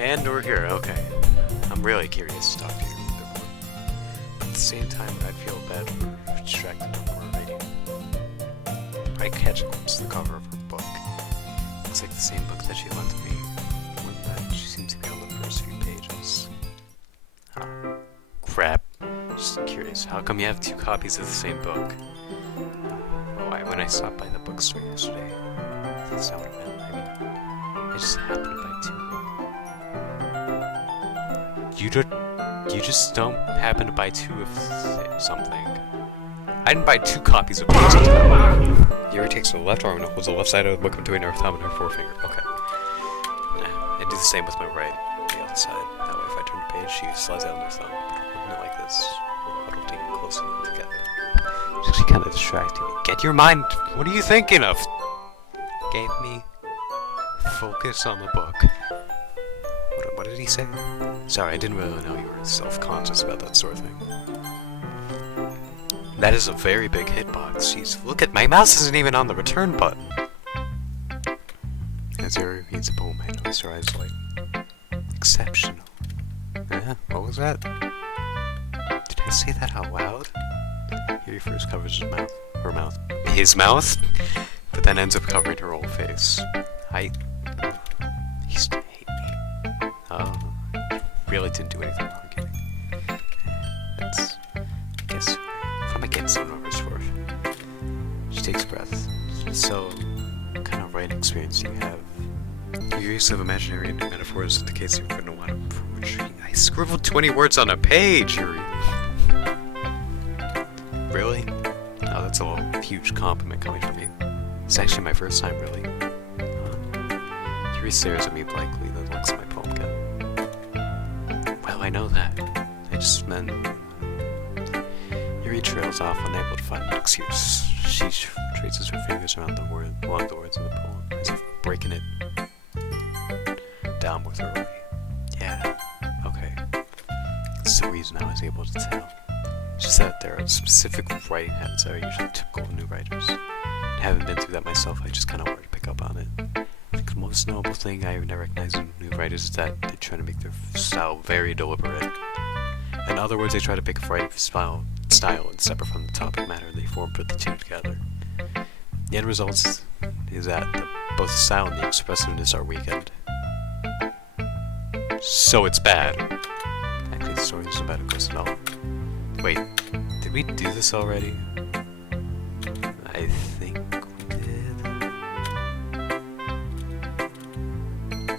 And we're here, okay. I'm really curious to talk to you. At the same time, I feel bad for distracting her from her reading. I catch a glimpse of the cover of her book. Looks like the same book that she lent to me. More than that, she seems to be on the first few pages. Oh, crap. Just curious, how come you have 2 copies of the same book? When I stopped by the bookstore yesterday, that's not what I meant. I mean, I just happened to buy 2. You just don't happen to buy 2 of something. I didn't buy 2 copies of books of that book. Yuri takes the left arm and holds the left side of the book between her thumb and her forefinger. Okay. I do the same with my right, the other side. That way, if I turn the page, she slides out on her thumb. Holding it like this, we're huddled in closely together. It's actually kind of distracting me. Get your mind. What are you thinking of? Gave me. Focus on the book. What did he say? Sorry, I didn't really know you were self-conscious about that sort of thing. That is a very big hitbox. Jeez, look at my mouse isn't even on the return button. As Yuri reads a poem, I notice her eyes light. Exceptional. Yeah, what was that? Did I say that out loud? Yuri first covers his mouth, but then ends up covering her whole face. He used to hate me. Really didn't do anything wrong, kidding. That's, I guess, from against the numbers for it. She takes a breath. So, what kind of writing experience do you have? Your use of imaginary metaphors indicates you've written a lot of poetry. I scribbled 20 words on a page, Yuri. Really? Oh, that's a huge compliment coming from you. It's actually my first time, really. Yuri stares at me blankly, then looks at my poem again. Well, I know that. I just meant... Yuri trails off, unable to find an excuse. She traces her fingers along the words of the poem, as if breaking it down with her way. Yeah, okay. That's the reason I was able to tell. It's just that there are specific writing habits that are usually typical of new writers. I haven't been through that myself, I just kind of wanted to pick up on it. I think the most notable thing I recognize in new writers is that they try to make their style very deliberate. In other words, they try to pick a writing style and separate from the topic matter they form, put the 2 together. The end result is that both the style and the expressiveness are weakened. So it's bad. Actually, the story isn't bad, of course, at all. Wait, did we do this already? I think we did.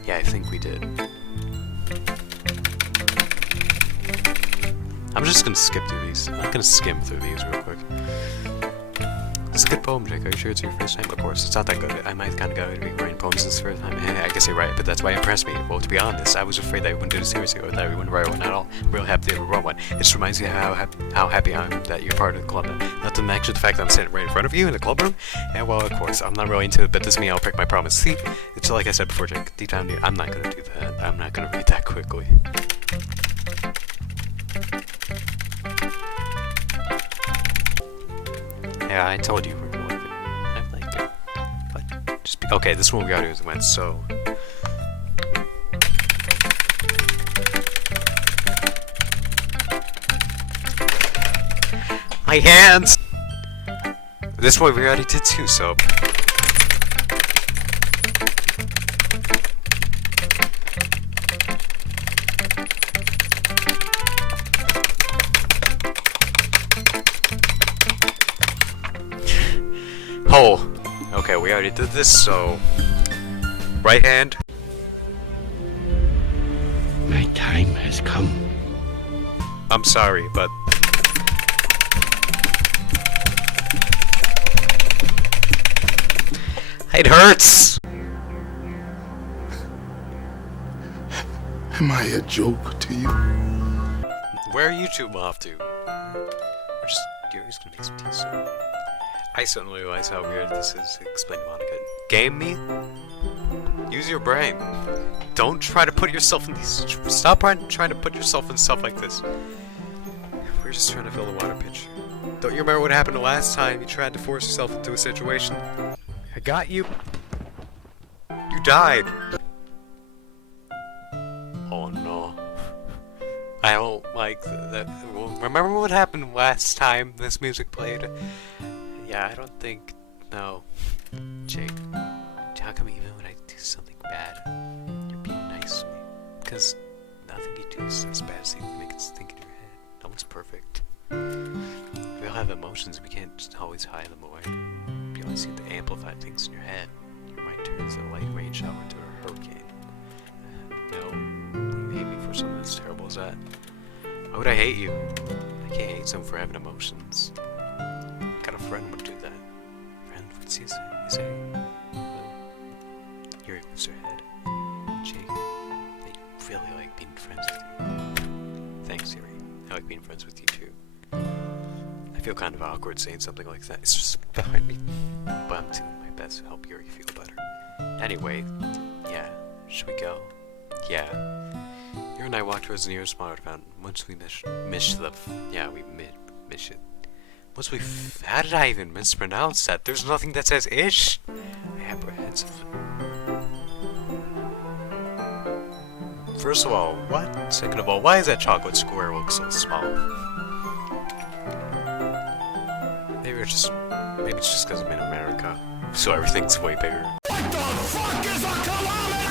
Yeah, I think we did. I'm just gonna skip through these. I'm gonna skim through these real quick. It's a good poem, Jake. Are you sure it's your first time? Of course, it's not that good. I might kind of go to be writing poems this first time. I guess you're right, but that's why it impressed me. Well, to be honest, I was afraid that I wouldn't do it seriously or that we wouldn't write one at all. I'm real happy that we wrote one. It just reminds me of how happy I am that you're part of the club. Not to mention the fact that I'm sitting right in front of you in the club room. And well, of course, I'm not really into it, but this me, I'll break my promise. See, it's like I said before, Jake. Deep down here, I'm not gonna do that. I'm not gonna read that quickly. Yeah, I told you we're gonna like it. I like it. But just okay, this one we already went, so my hands! This one we already did too, so oh, okay, we already did this, so right hand. My time has come. I'm sorry, but it hurts. Am I a joke to you? Where are you two off to? We're just Yuri's gonna make some tea soon. I suddenly realize how weird this is, explained Monica. Game me? Use your brain. Don't try to put yourself in these... Stop trying to put yourself in stuff like this. We're just trying to fill the water pitcher. Don't you remember what happened the last time you tried to force yourself into a situation? I got you. You died. Oh no. I don't like that. Well, remember what happened last time this music played? Yeah, I don't think. No. Jake, how come even when I do something bad, you're being nice to me? Because nothing you do is as bad as you make it think in your head. No one's perfect. We all have emotions, we can't just always hide them away. You only seem to amplify things in your head. Your mind turns a light rain shower into a hurricane. No, you hate me for something as terrible as that. Why would I hate you? I can't hate someone for having emotions. Got a friend would do that. Friend, what's he say? Yuri moves her head. Jake, I really like being friends with you. Thanks, Yuri. I like being friends with you too. I feel kind of awkward saying something like that. It's just behind me. But I'm doing my best to help Yuri feel better. Anyway, yeah, should we go? Yeah. Yuri and I walked towards the nearest water fountain. Once we miss it. Once we how did I even mispronounce that? There's nothing that says ish. Apprehensive. First of all, what? Second of all, why is that chocolate square look so small? Maybe it's just because I'm in America, so everything's way bigger. What the fuck is a kilometer?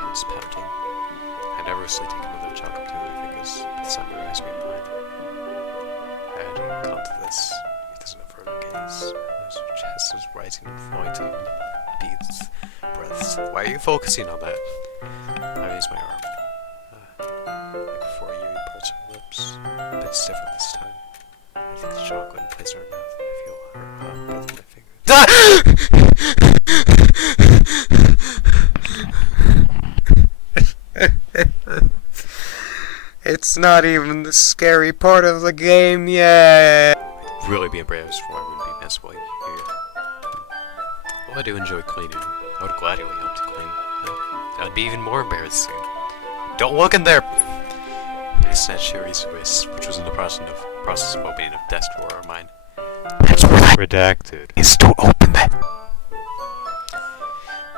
Heart's pounding. I nervously take another chocolate between my fingers, but the sun reminds me of mine. I had to come to this. It doesn't have further gaze. Her chest is rising and falling to beats, breaths. Why are you focusing on that? I raise my arm. Like before, Yuri parts her lips, but it's different this time. I think the chocolate in place in her mouth. I feel her hot breath in my fingers. It's not even the scary part of the game yet. Really be embarrassed for I wouldn't be messed while you're here. Well, I do enjoy cleaning. I would gladly help to clean. That'd be even more embarrassing. Don't look in there! I snatched Yuri's wrist, which was in the process of opening a desk drawer of mine. That's redacted. Is to open that.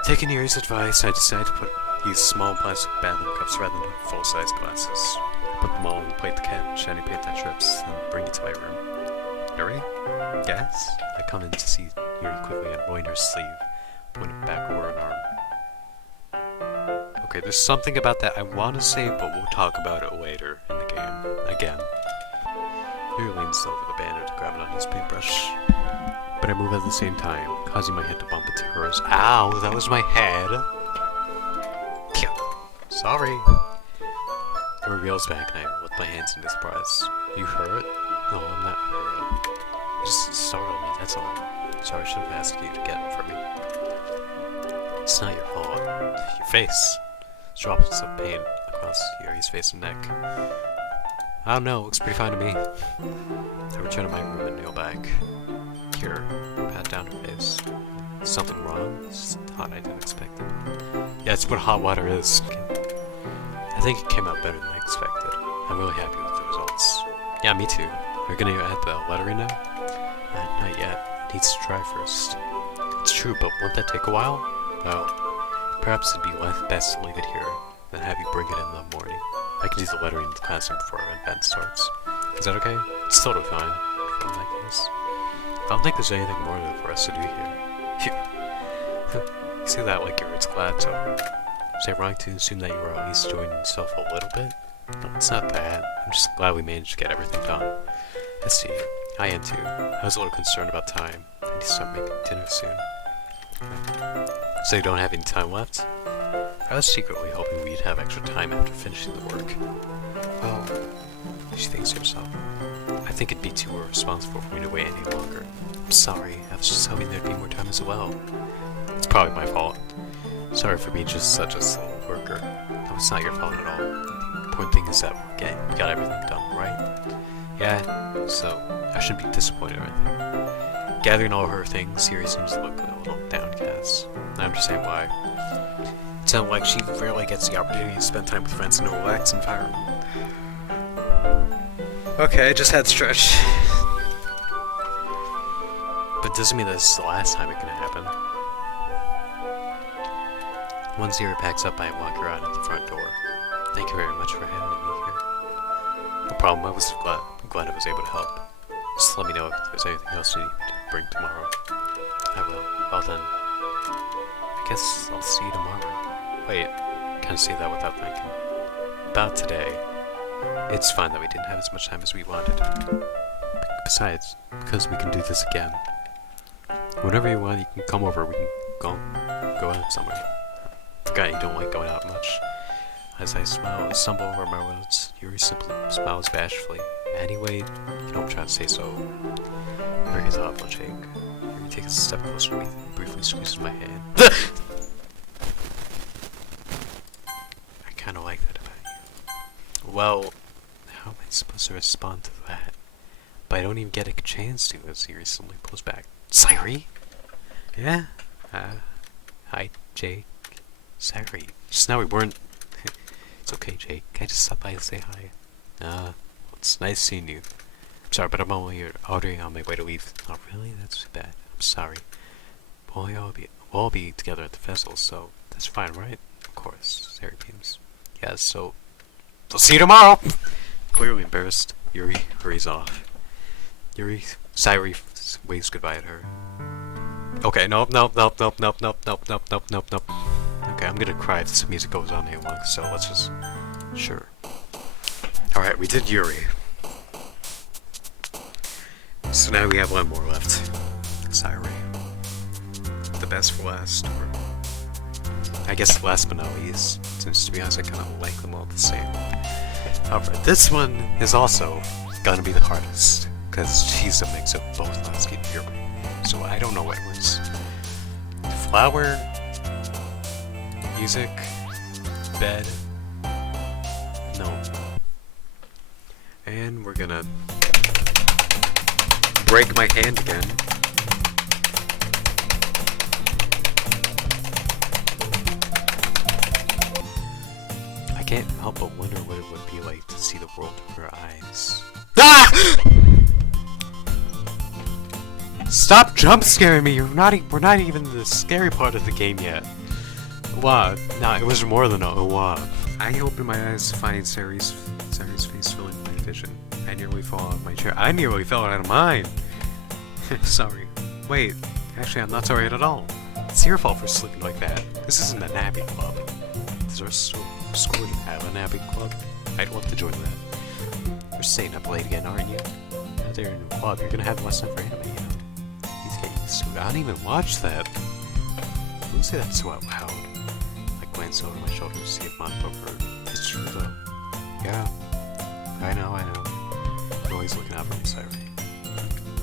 Taking Yuri's advice, I decided to use small plastic bathroom cups rather than full-size glasses. I put them all on the plate the shiny paint that drips, and bring it to my room. Yuri? Yes? I come in to see Yuri quickly unrolling her sleeve, pointing back over an arm. Okay, there's something about that I want to say, but we'll talk about it later in the game. Again. Yuri leans over the banner to grab an unused paintbrush, but I move at the same time, causing my head to bump into hers. Ow, that was my head! Sorry. It reveals back and I lift my hands in surprise. You hurt? No, I'm not hurt. You just startled me, that's all. Sorry, I should have asked you to get it for me. It's not your fault. Your face. Drops of paint across Yuri's face and neck. I don't know, looks pretty fine to me. I return to my room and kneel back. Here, pat down her face. Something wrong? It's hot, I didn't expect it. Yeah, it's what hot water is. I think it came out better than I expected. I'm really happy with the results. Yeah, me too. Are you gonna add the lettering now? Not yet. It needs to dry first. It's true, but won't that take a while? Well, perhaps it'd be best to leave it here, then have you bring it in the morning. I can do the lettering in the classroom before our event starts. Is that okay? It's totally fine, in that case. I don't think there's anything more for us to do here. You say that like you're glad, so... Is it wrong to assume that you were at least enjoying yourself a little bit? No, it's not that. I'm just glad we managed to get everything done. Let's see. I am too. I was a little concerned about time. I need to start making dinner soon. So you don't have any time left? I was secretly hoping we'd have extra time after finishing the work. Oh, she thinks to herself. I think it'd be too irresponsible for me to wait any longer. I'm sorry, I was just hoping there'd be more time as well. It's probably my fault. Sorry for being just such a slow worker. No, it's not your fault at all. The important thing is that we got everything done, right? Yeah, so I shouldn't be disappointed or anything. Gathering all her things, Siri seems to look a little downcast. I understand why. It sounds like she rarely gets the opportunity to spend time with friends in a relaxed environment. Okay, I just had to stretch. But it doesn't mean this is the last time it can happen. Once Yuri packs up, I walk her out at the front door. Thank you very much for having me here. No problem, I'm glad I was able to help. Just let me know if there's anything else you need me to bring tomorrow. I will. Well then, I guess I'll see you tomorrow. Wait, can't say that without thinking. About today, it's fine that we didn't have as much time as we wanted. Besides, because we can do this again. Whenever you want, you can come over, we can go out somewhere. Forgot you don't like going out much. As I stumble over my words, Yuri simply smiles bashfully. Anyway, you don't try to say so. Yuri has a awful shake. Yuri takes a step closer to me, briefly squeezes my hand. I kinda like that about you. Well, how am I supposed to respond to that? But I don't even get a chance to, as Yuri simply pulls back. Sayori? Yeah? Hi, Jake. Sayori. Just now we weren't... It's okay, Jake. I just stopped by to say hi. Well, it's nice seeing you. I'm sorry, but I'm only ordering on my way to leave. Oh, really? That's too bad. I'm sorry. We'll all be together at the festival, so that's fine, right? Of course. Sayori beams. Yeah, so... I'll see you tomorrow! Clearly embarrassed, Yuri hurries off. Sayori waves goodbye at her. Okay, nope. Okay, I'm gonna cry if this music goes on any longer, so let's just... Sure. Alright, we did Yuri. So now we have one more left. Sayori. The best for last, or... I guess last but not least, since to be honest I kinda like them all the same. However, this one is also gonna be the hardest, because she's a mix of both Lasky and Yuri. So I don't know what wins. Flower... Music, bed, no. And we're gonna break my hand again. I can't help but wonder what it would be like to see the world through her eyes. Ah! Stop jump scaring me! We're not even in the scary part of the game yet. Wow, nah, it was more than a wow. I opened my eyes to find Sayori's face filling my vision. I nearly fell out of my chair. I nearly fell out of mine! Sorry. Wait, actually I'm not sorry at all. It's your fault for sleeping like that. This isn't a napping club. Does our school even have a napping club? I'd love to join that. You're staying up late again, aren't you? Now they're in a club, you're gonna have less time for anime, you know? He's getting used to it. I don't even watch that. Who say that so out loud? Glance over my shoulder to see if Mon poker. It's true though. Yeah. I know. You're always looking out for me, Sayori.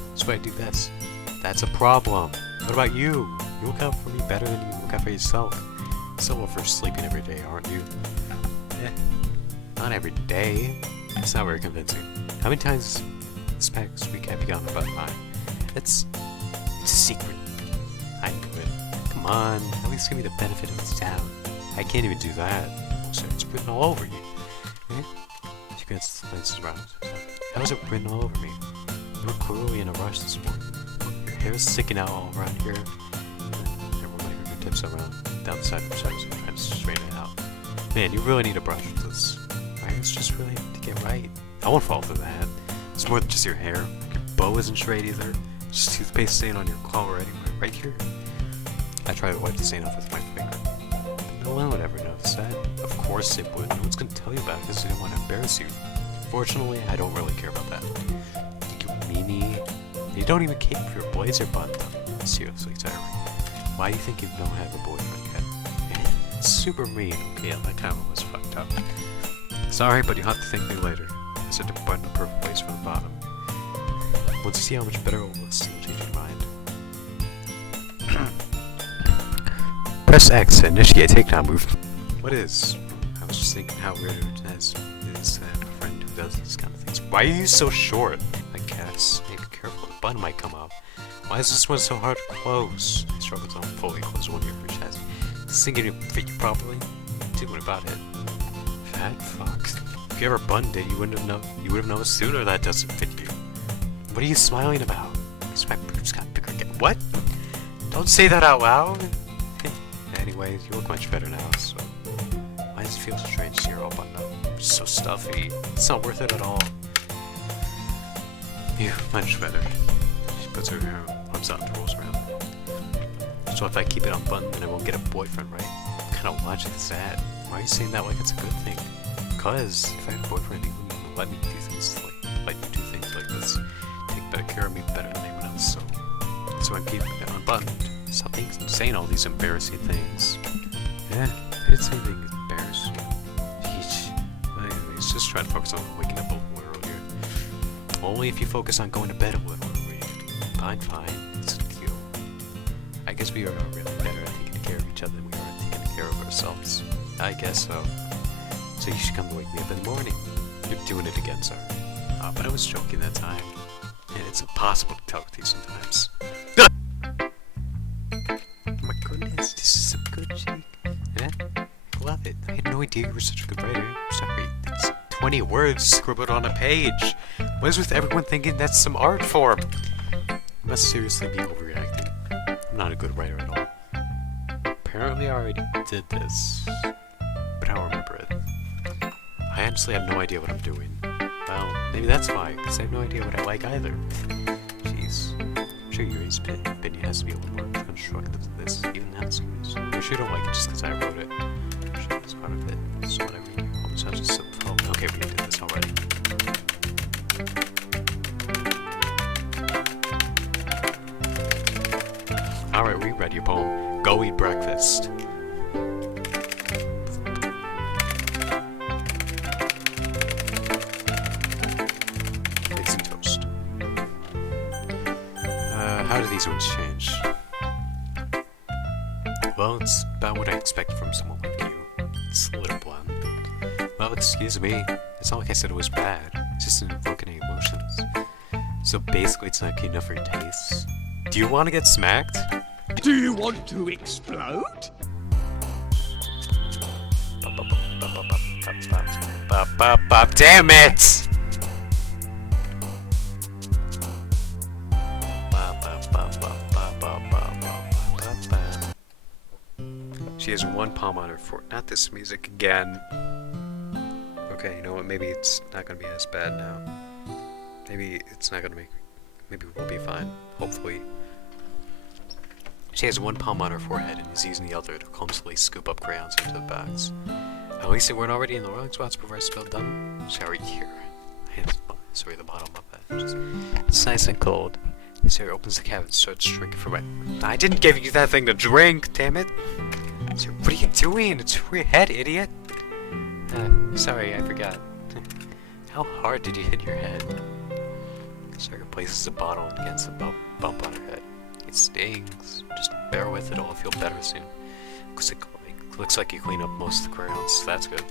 That's why I do this. That's a problem. What about you? You look out for me better than you look out for yourself. Still up for sleeping every day, aren't you? Not every day. It's not very convincing. How many times this past week have you gone about mine? It's a secret. I knew it. Come on, at least give me the benefit of its doubt. I can't even do that. So it's written all over you. She glances around. How is it written all over me? You were clearly in a rush this morning. Your hair is sticking out all around here. There were my fingertips around down the side of her shoulders and trying to straighten it out. Man, you really need a brush with this. My hair's just really to get right. I won't fall for that. It's more than just your hair. Your bow isn't straight either. Just toothpaste stain on your claw already, right here. I try to wipe the stain off with my finger. No one would ever notice that. Of course it would. No one's gonna tell you about it because they don't want to embarrass you. Fortunately, I don't really care about that. You meanie. You don't even care if your blazer buttoned up. Seriously, Sayori. Why do you think you don't have a boyfriend yet? It's super mean. Okay, yeah, that comment was fucked up. Sorry, but you'll have to thank me later. I said to button the perfect place for the bottom. Once you see how much better it looks, you'll change your mind. Press X to initiate takedown move. What is? I was just thinking how weird it is to have a friend who does these kind of things. Why are you so short? I guess. Be careful, the button might come off. Why is this one so hard to close? I struggled to fully close one of your chest. This thing didn't fit you properly? Do what about it? Fat fuck. If you ever buttoned it, you would have noticed sooner that doesn't fit you. What are you smiling about? Because my boobs got bigger again. What? Don't say that out loud. Anyway, anyway. You look much better now, so why does it feel strange to see her all buttoned up? It's so stuffy. It's not worth it at all. You, much better. She puts her arms out and rolls around. So if I keep it unbuttoned, then I won't get a boyfriend, right? What kind of logic is that? Why are you saying that like it's a good thing? Because if I had a boyfriend, he wouldn't let me do things like do things like this. Take better care of me better than anyone else, so I'm keeping it unbuttoned. Stop saying all these embarrassing things. Yeah, I didn't say anything embarrassing. Jeez. Anyways, just try to focus on waking up a little earlier. Only if you focus on going to bed a little earlier. Fine. It's a deal. I guess we are really better at taking care of each other than we are at taking care of ourselves. I guess so. So you should come to wake me up in the morning. You're doing it again, sorry. But I was joking that time. And it's impossible to tell with you sometimes. Oh my goodness, this is some good shit. Yeah? I love it. I had no idea you were such a good writer. Sorry, it's 20 words scribbled on a page. What is with everyone thinking that's some art form? You must seriously be overreacting. I'm not a good writer at all. Apparently I already did this, but I don't remember it. I honestly have no idea what I'm doing. Well, maybe that's why, because I have no idea what I like either. Jeez. I'm sure Yuri's opinion has to be a little more constructive than this, even that series. I'm sure you don't like it just because I wrote it. I'm sure that's part of it. So whatever you hope such as oh, okay, we did this already. Alright, reread your poem. Go eat breakfast. Eggs and toast. How do these ones change? Well, it's about what I expect from someone like you. It's a little blunt. Well, excuse me. It's not like I said it was bad. It's just an invoking any emotions. So basically, it's not good enough for your tastes. Do you want to get smacked? Do you want to explode? Damn it! She has one palm on her forehead. Not this music again. Okay, you know what? Maybe it's not gonna be as bad now. Maybe it's not gonna make. Maybe we'll be fine. Hopefully. She has one palm on her forehead and is using the other to clumsily scoop up crayons into the box. At least they weren't already in the wrong spots before I spilled them. Sorry, here. Sorry, the bottom of that. It's nice and cold. Sarah opens the cabinet and starts drinking from it. I didn't give you that thing to drink, damn it! Sarah, what are you doing? It's for your head, idiot! Sorry, I forgot. How hard did you hit your head? Sarah places the bottle against the bump on her head. It stings. Just bear with it, it'll feel better soon. Looks like you clean up most of the crayons, so that's good.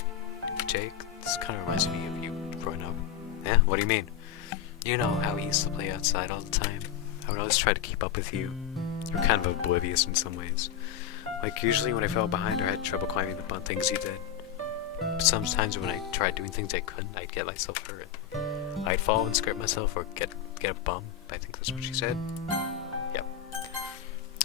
Jake, this kind of reminds me of you growing up. Yeah, what do you mean? You know how we used to play outside all the time? I would always try to keep up with you. You were kind of oblivious in some ways. Like, usually when I fell behind or had trouble climbing up on things you did. But sometimes when I tried doing things I couldn't, I'd get myself hurt. I'd fall and scrape myself or get a bum. I think that's what she said. Yep.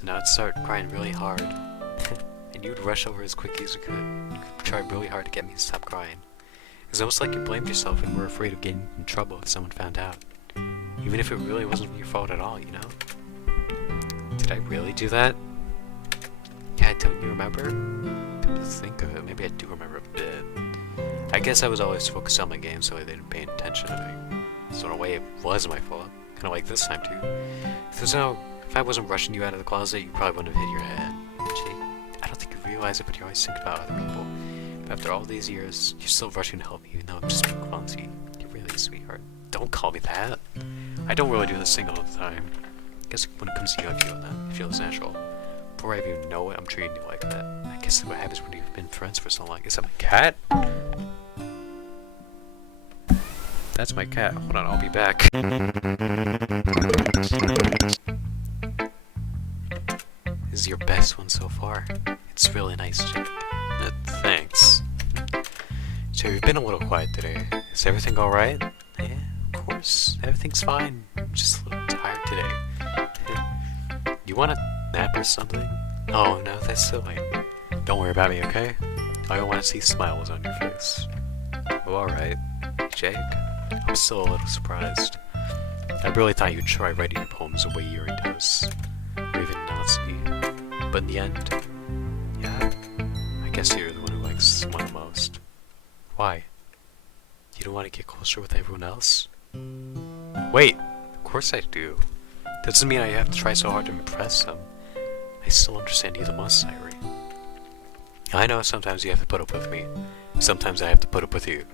And I'd start crying really hard. And you'd rush over as quickly as you could. You could try really hard to get me to stop crying. It was almost like you blamed yourself and were afraid of getting in trouble if someone found out. Even if it really wasn't your fault at all, you know? Did I really do that? Yeah, don't you remember? Come to think of it, maybe I do remember a bit. I guess I was always focused on my game, so I didn't pay attention to me. So in a way, it was my fault. Kind of like this time, too. If I wasn't rushing you out of the closet, you probably wouldn't have hit your head. Gee, I don't think you realize it, but you always think about other people. But after all these years, you're still rushing to help me, even though I'm just being clumsy. You're really a sweetheart. Don't call me that. I don't really do this thing all the time. I guess when it comes to you, I feel that. It feels natural. Before I even know it, I'm treating you like that. I guess that's what happens when you've been friends for so long. Is that my cat? That's my cat. Hold on, I'll be back. This is your best one so far. It's really nice, Jake. Thanks. So you've been a little quiet today. Is everything alright? Yeah, of course. Everything's fine. I'm just a little tired today. You want a nap or something? Oh no, that's silly. Don't worry about me, okay? I don't want to see smiles on your face. Well, alright. Jake, I'm still a little surprised. I really thought you'd try writing your poems the way Yuri does. Or even Natsuki. But in the end, yeah, I guess you're the one who likes someone the most. Why? You don't want to get closer with everyone else? Wait, of course I do. Doesn't mean I have to try so hard to impress them. I still understand you the most, Sayori. I know sometimes you have to put up with me. Sometimes I have to put up with you.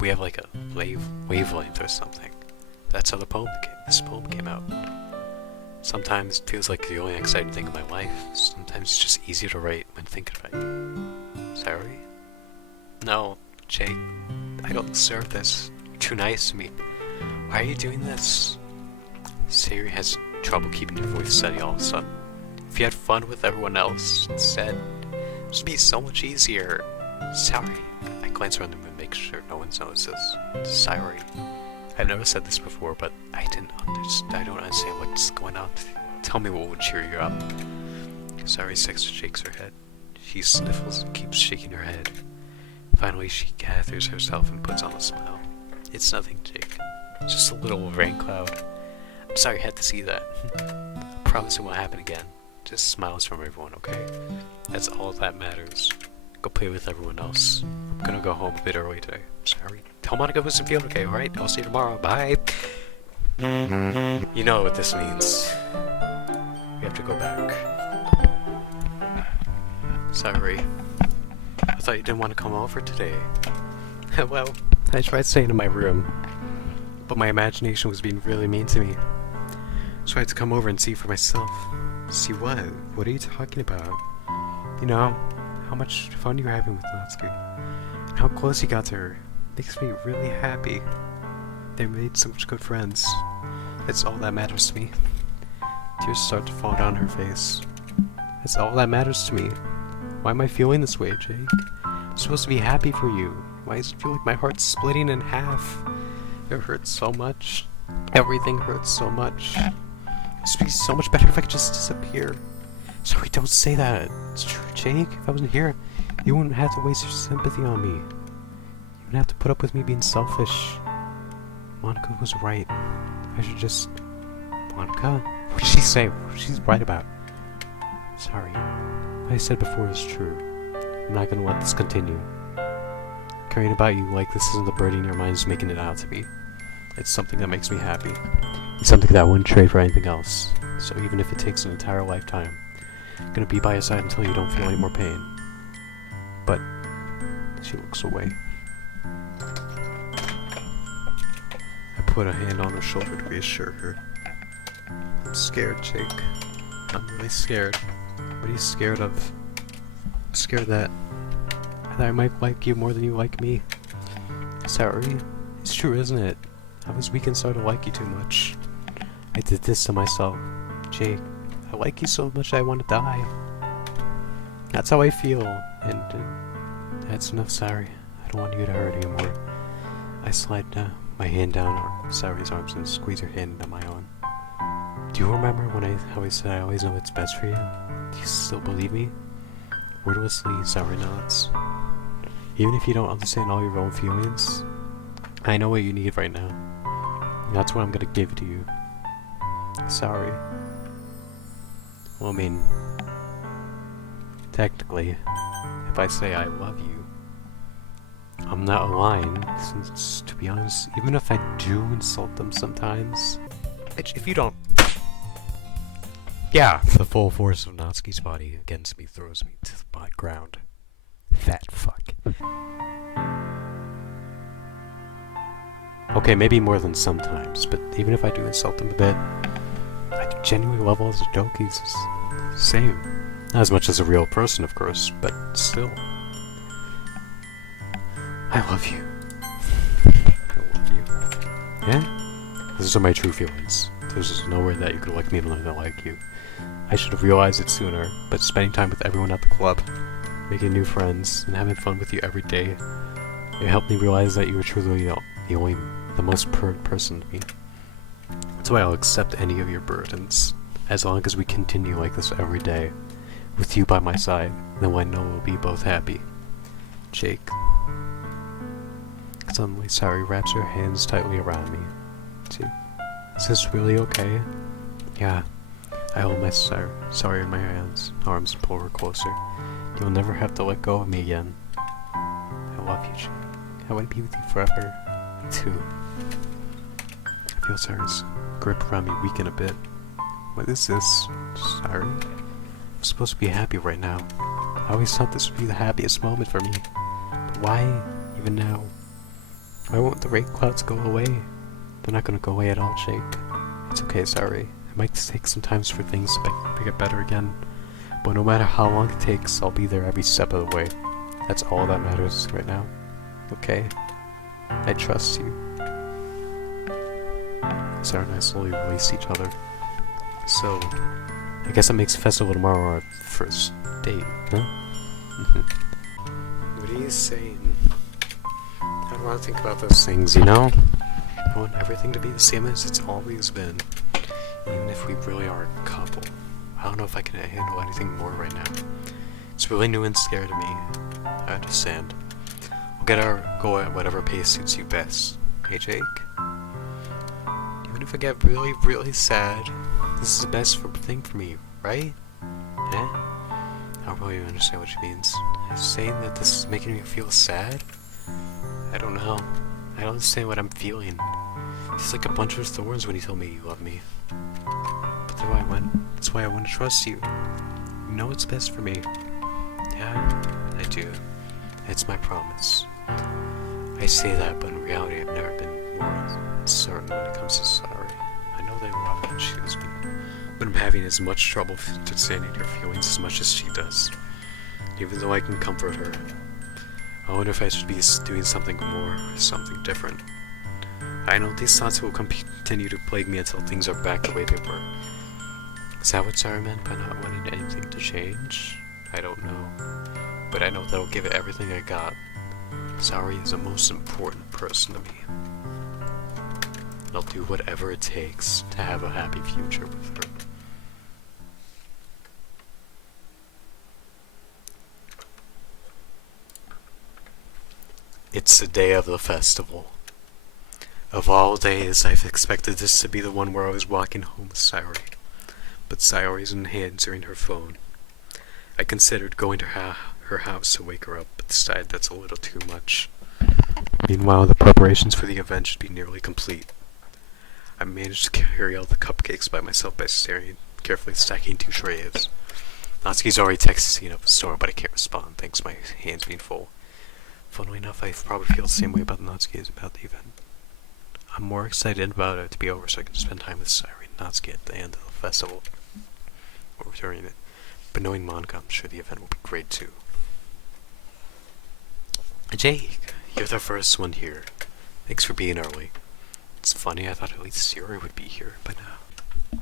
We have like a wavelength or something. That's how this poem came out. Sometimes it feels like the only exciting thing in my life. Sometimes it's just easier to write when thinking about you. Sayori? No, Jake. I don't deserve this. You're too nice to me. Why are you doing this? Sayori has trouble keeping your voice steady all of a sudden. If you had fun with everyone else instead, it would be so much easier. Sorry. I glance around the room and make sure no one notices. Sayori. I've never said this before, but I don't understand what's going on. Tell me what would cheer you up. Sayori shakes her head. She sniffles and keeps shaking her head. Finally, she gathers herself and puts on a smile. It's nothing, Jake. It's just a little rain cloud. I'm sorry I had to see that. I promise it won't happen again. Just smiles from everyone, okay? That's all that matters. Go play with everyone else. I'm gonna go home a bit early today. Sorry. Tell Monica it wasn't feeling okay, alright? I'll see you tomorrow. Bye! You know what this means. We have to go back. Sorry. I thought you didn't want to come over today. Well, I tried staying in my room, but my imagination was being really mean to me. So I had to come over and see for myself. See what? What are you talking about? You know, how much fun you're having with Natsuki. And how close you got to her. Makes me really happy. They made such good friends. That's all that matters to me. Tears start to fall down her face. That's all that matters to me. Why am I feeling this way, Jake? I'm supposed to be happy for you. Why does it feel like my heart's splitting in half? It hurts so much. Everything hurts so much. This would be so much better if I could just disappear. Sorry, don't say that. It's true, Jake. If I wasn't here, you wouldn't have to waste your sympathy on me. You wouldn't have to put up with me being selfish. Monica was right. I should just... Monica? What did she say? What she's right about? Sorry. What I said before is true. I'm not gonna let this continue. Caring about you like this isn't the burden your mind is making it out to be. It's something that makes me happy. It's something that I wouldn't trade for anything else. So even if it takes an entire lifetime, I'm gonna be by your side until you don't feel any more pain. But she looks away. I put a hand on her shoulder to reassure her. I'm scared, Jake. I'm really scared. What are you scared of? I'm scared that I might like you more than you like me. Sorry. It's true, isn't it? I was weak and started to like you too much. I did this to myself. Jake, I like you so much I want to die. That's how I feel, and that's enough, sorry. I don't want you to hurt anymore. I slide my hand down Sayori's arms and squeeze her hand into my own. Do you remember when I always said I always know what's best for you? Do you still believe me? Wordlessly, Sayori nods. Even if you don't understand all your own feelings, I know what you need right now. That's what I'm gonna give to you. Sorry. Well, I mean, technically, if I say I love you, I'm not lying, since, to be honest, even if I do insult them sometimes, if you don't... Yeah! The full force of Natsuki's body against me throws me to the ground. Fat fuck. Okay, maybe more than sometimes, but even if I do insult them a bit, I genuinely love all the Dokis. Same. Not as much as a real person, of course, but still. I love you. I love you. Yeah? Those are my true feelings. There's just nowhere that you could like me and I like you. I should have realized it sooner, but spending time with everyone at the club, making new friends, and having fun with you every day, it helped me realize that you were truly the most person to me. That's why I'll accept any of your burdens, as long as we continue like this every day. with you by my side, then I know we'll be both happy. Jake. Suddenly, Sayori wraps her hands tightly around me. Is this really okay? Yeah. I hold my Sayori in my arms and pull her closer. You'll never have to let go of me again. I love you, Jake. I want to be with you forever. Me too. I feel Sayori's grip around me weaken a bit. What is this? Sayori? I'm supposed to be happy right now. I always thought this would be the happiest moment for me. But why, even now? Why won't the rain clouds go away? They're not gonna go away at all, Jake. It's okay, Sayori. It might take some time for things to get better again. But no matter how long it takes, I'll be there every step of the way. That's all that matters right now. Okay? I trust you. Sayori and I slowly release each other. So, I guess that makes festival tomorrow our first date, huh? What are you saying? I don't want to think about those things, you know? I want everything to be the same as it's always been. Even if we really are a couple. I don't know if I can handle anything more right now. It's really new and scary to me. I understand. We'll go at whatever pace suits you best. Hey, Jake? Even if I get really, really sad, this is the best thing for me, right? Eh? I don't really understand what she means. Is she saying that this is making me feel sad? I don't know. I don't understand what I'm feeling. It's like a bunch of thorns when you tell me you love me. But that's why I want to trust you. You know what's best for me. Yeah, I do. It's my promise. I say that, but in reality I've never been more certain when it comes to Sayori. I know they love me and choose me, but I'm having as much trouble understanding her feelings as much as she does. Even though I can comfort her, I wonder if I should be doing something more, or something different. I know these thoughts will continue to plague me until things are back the way they were. Is that what Sayori meant by not wanting anything to change? I don't know. But I know that I'll give it everything I got. Sayori is the most important person to me. And I'll do whatever it takes to have a happy future with her. It's the day of the festival. Of all days, I've expected this to be the one where I was walking home with Sayori. But Sayori isn't answering her phone. I considered going to her house to wake her up, but decided that's a little too much. Meanwhile, the preparations for the event should be nearly complete. I managed to carry out the cupcakes by myself by carefully stacking 2 trays. Natsuki's already texting up the store, but I can't respond, thanks to my hands being full. Funnily enough, I probably feel the same way about Natsuki as about the event. I'm more excited about it to be over so I can spend time with Sayori and Natsuki at the end of the festival, or during it. But knowing Monica, I'm sure the event will be great too. Jake, you're the first one here. Thanks for being early. It's funny, I thought at least Sayori would be here, but no.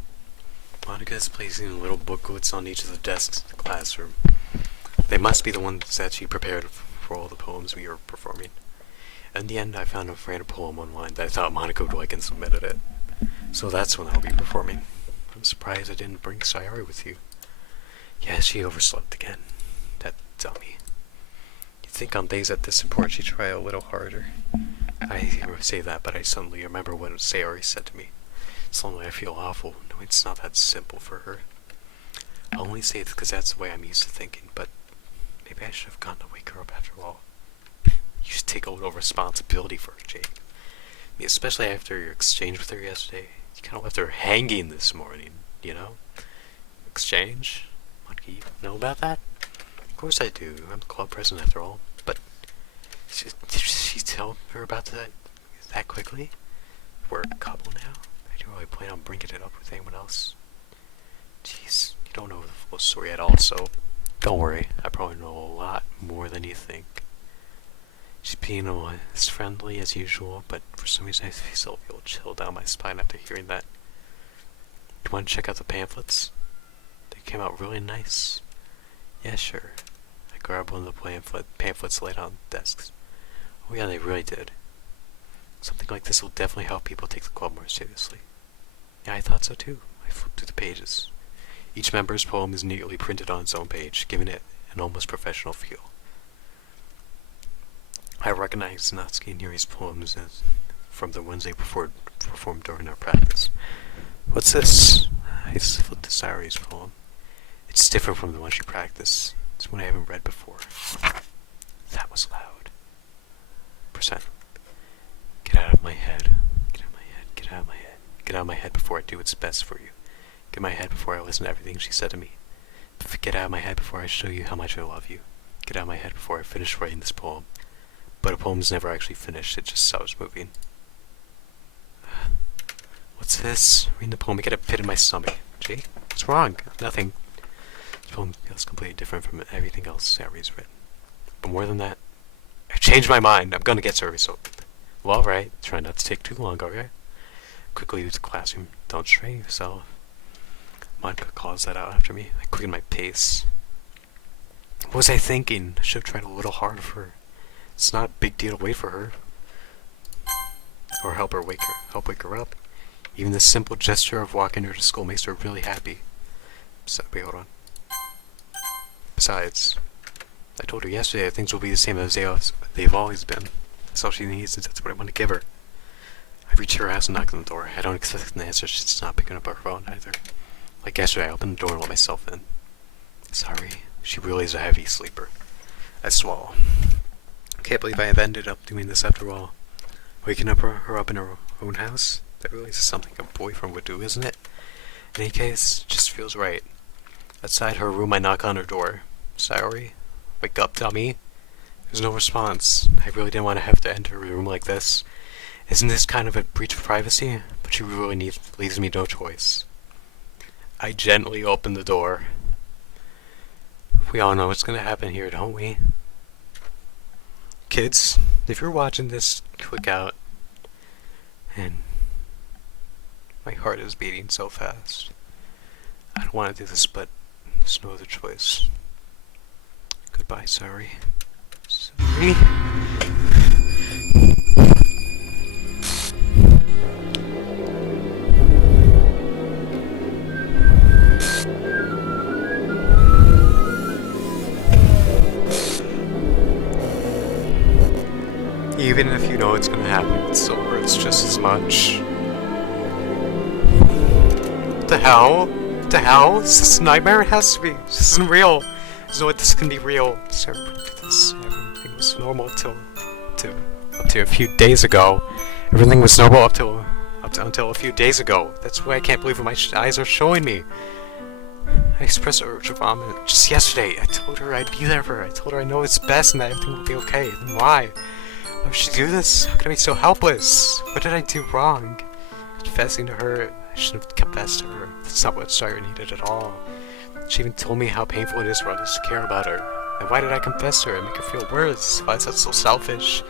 Monica is placing little booklets on each of the desks in the classroom. They must be the ones that she prepared for all the poems we were performing. In the end, I found a random poem online that I thought Monica would like and submitted it. So that's when I'll be performing. I'm surprised I didn't bring Sayori with you. Yeah, she overslept again. That dummy. You'd think on days that this important she'd try a little harder. I say that, but I suddenly remember what Sayori said to me. Suddenly I feel awful, knowing it's not that simple for her. I only say it because that's the way I'm used to thinking, but maybe I should have gone to wake her up after all. You should take a little responsibility for her, Jake. I mean, especially after your exchange with her yesterday. You kind of left her hanging this morning, you know? Exchange? Do you know about that? Of course I do. I'm the club president after all. But did she tell her about that quickly? We're a couple now. I didn't really plan on bringing it up with anyone else. Jeez, you don't know the full story at all, so don't worry. I probably know a lot more than you think. She's being as friendly as usual, but for some reason I still feel chill down my spine after hearing that. Do you want to check out the pamphlets? They came out really nice. Yeah, sure. I grabbed one of the pamphlets laid on the desks. Oh yeah, they really did. Something like this will definitely help people take the club more seriously. Yeah, I thought so too. I flipped through the pages. Each member's poem is neatly printed on its own page, giving it an almost professional feel. I recognize Natsuki and Yuri's poems as from the ones they performed during our practice. What's this? I flipped to Sayori's poem. It's different from the one she practiced. It's one I haven't read before. That was loud. Percent. Get out of my head. Get out of my head. Get out of my head. Get out of my head before I do what's best for you. Get my head before I listen to everything she said to me. Get out of my head before I show you how much I love you. Get out of my head before I finish writing this poem. But a poem's never actually finished, it just stops moving. What's this? Reading the poem, I get a pit in my stomach. Gee, what's wrong? Nothing. This poem feels completely different from everything else Sayori's written. But more than that, I changed my mind. I'm gonna get Sayori Resolve. Well, alright. Try not to take too long, okay? Quickly leave the classroom. Don't strain yourself. Monica calls that out after me. I quicken my pace. What was I thinking? I should have tried a little harder for her. It's not a big deal to wait for her. Or help wake her up. Even the simple gesture of walking her to school makes her really happy. So, wait, hold on. Besides, I told her yesterday that things will be the same as they've always been. That's all she needs, and that's what I want to give her. I reach her house and knock on the door. I don't expect an answer. She's not picking up her phone either. Like yesterday, I opened the door and let myself in. Sorry, she really is a heavy sleeper. I swallow. Can't believe I have ended up doing this after all. Waking her up in her own house? That really is something a boyfriend would do, isn't it? In any case, it just feels right. Outside her room, I knock on her door. Sayori? Wake up, dummy. There's no response. I really didn't want to have to enter her room like this. Isn't this kind of a breach of privacy? But she really leaves me no choice. I gently open the door. We all know what's gonna happen here, don't we? Kids, if you're watching this, click out. And my heart is beating so fast. I don't want to do this, but there's no other choice. Goodbye, Sayori. Sayori? Even if you know it's gonna happen, it still hurts just as much. What the hell? What the hell? Is this a nightmare? It has to be. This isn't real. There's no way this can be real. Sarah predicted this. Everything was normal up to a few days ago. Everything was normal until a few days ago. That's why I can't believe what my eyes are showing me. I expressed an urge to vomit just yesterday. I told her I'd be there for her. I told her I know it's best and that everything will be okay. Then why? Why would she do this? How could I be so helpless? What did I do wrong? Confessing to her, I shouldn't have confessed to her. That's not what Sayori needed at all. She even told me how painful it is for others to care about her. And why did I confess to her and make her feel worse? Why is that so selfish?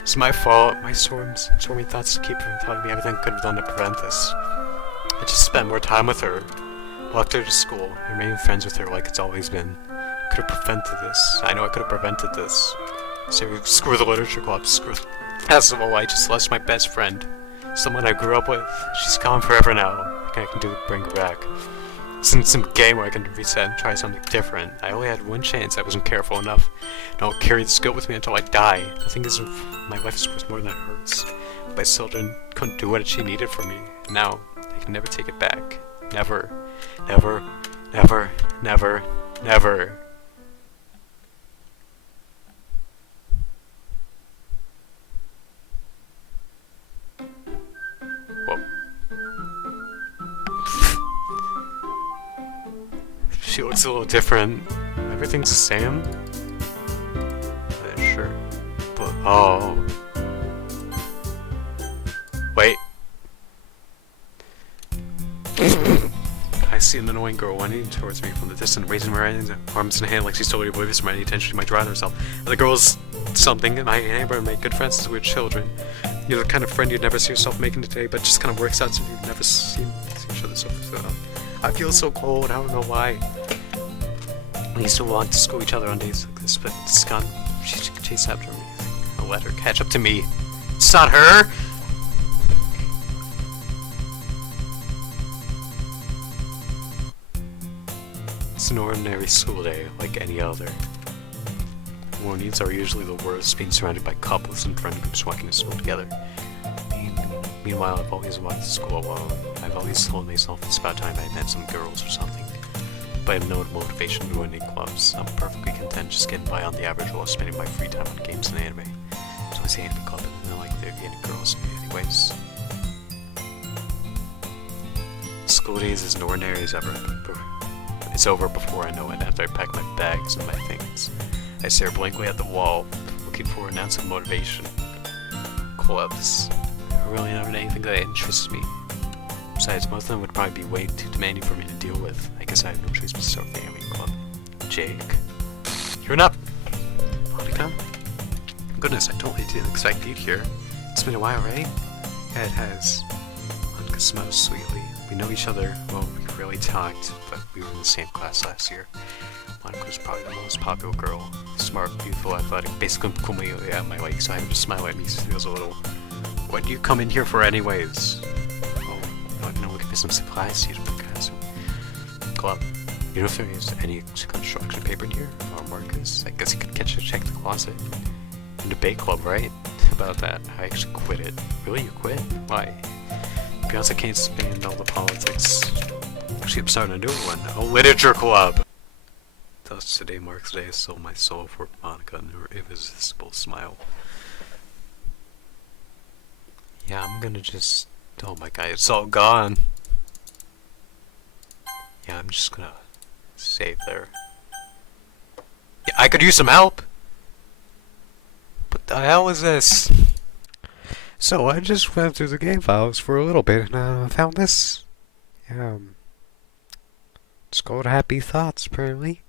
It's my fault. My stormy thoughts to keep her from telling me everything I could have done to prevent this. I just spent more time with her. Walked her to school, and remaining friends with her like it's always been. Could have prevented this. I know I could have prevented this. So screw the literature club, screw the festival. I just lost my best friend. Someone I grew up with. She's gone forever now. Nothing I can do to bring her back. This isn't some game where I can reset and try something different. I only had one chance. I wasn't careful enough. And I'll carry this guilt with me until I die. Nothing is my life is worth more than it hurts. But I still couldn't do what she needed from me. Now I can never take it back. Never. Never. Never. Never. Never. She looks a little different. Everything's the same. Sure. But, oh. Wait. I see an annoying girl running towards me from the distance, raising her arms in her hand like she's totally oblivious to my attention. She might drown herself. But the girl's something, and my neighbor and my good friends as weird children. You're the kind of friend you'd never see yourself making today, but just kind of works out so you've never seen each other so. I feel so cold, I don't know why. We used to walk to school each other on days like this, but it's gone. She chased after me. I'll let her catch up to me. It's not her! It's an ordinary school day, like any other. Mornings are usually the worst, being surrounded by couples and friend groups walking to school together. Meanwhile, I've always walked to school alone. I've always told myself it's about time I met some girls or something. But I have no motivation to join any clubs. I'm perfectly content just getting by on the average while spending my free time on games and anime. So I say anime club, and I like they're getting girls anyways. School days is as ordinary as ever. It's over before I know it after I pack my bags and my things. I stare blankly at the wall, looking for an ounce of motivation. Clubs. I really never did anything that interests me. Besides, most of them would probably be way too demanding for me to deal with. I guess I have no choice but to start with the anime club. Jake. You're up! Monica? Goodness, I totally didn't expect you here. It's been a while, right? Yeah, it has. Monica smiles sweetly. We know each other, well, we really talked, but we were in the same class last year. Monica was probably the most popular girl. Smart, beautiful, athletic, basically completely at my like, so I just smile at me, so feels a little... What do you come in here for anyways? Oh, no, we can get some supplies here, guys. Club. You know if there is any construction paper in here? Or markers? I guess you could check the closet. In the debate club, right? About that. I actually quit it. Really? You quit? Why? Because I can't stand all the politics. Actually, I'm starting a new one. A literature club! Thus, today marks the day I sold my soul for Monica and her irresistible smile. Yeah, I'm gonna just... Oh my god, it's all gone! Yeah, I'm just gonna... save there. Yeah, I could use some help! What the hell is this? So, I just went through the game files for a little bit and found this. It's called Happy Thoughts, apparently.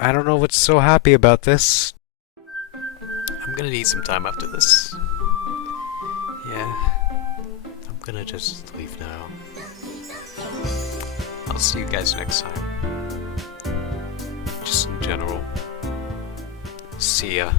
I don't know what's so happy about this. I'm gonna need some time after this. Yeah. I'm gonna just leave now. I'll see you guys next time. Just in general. See ya.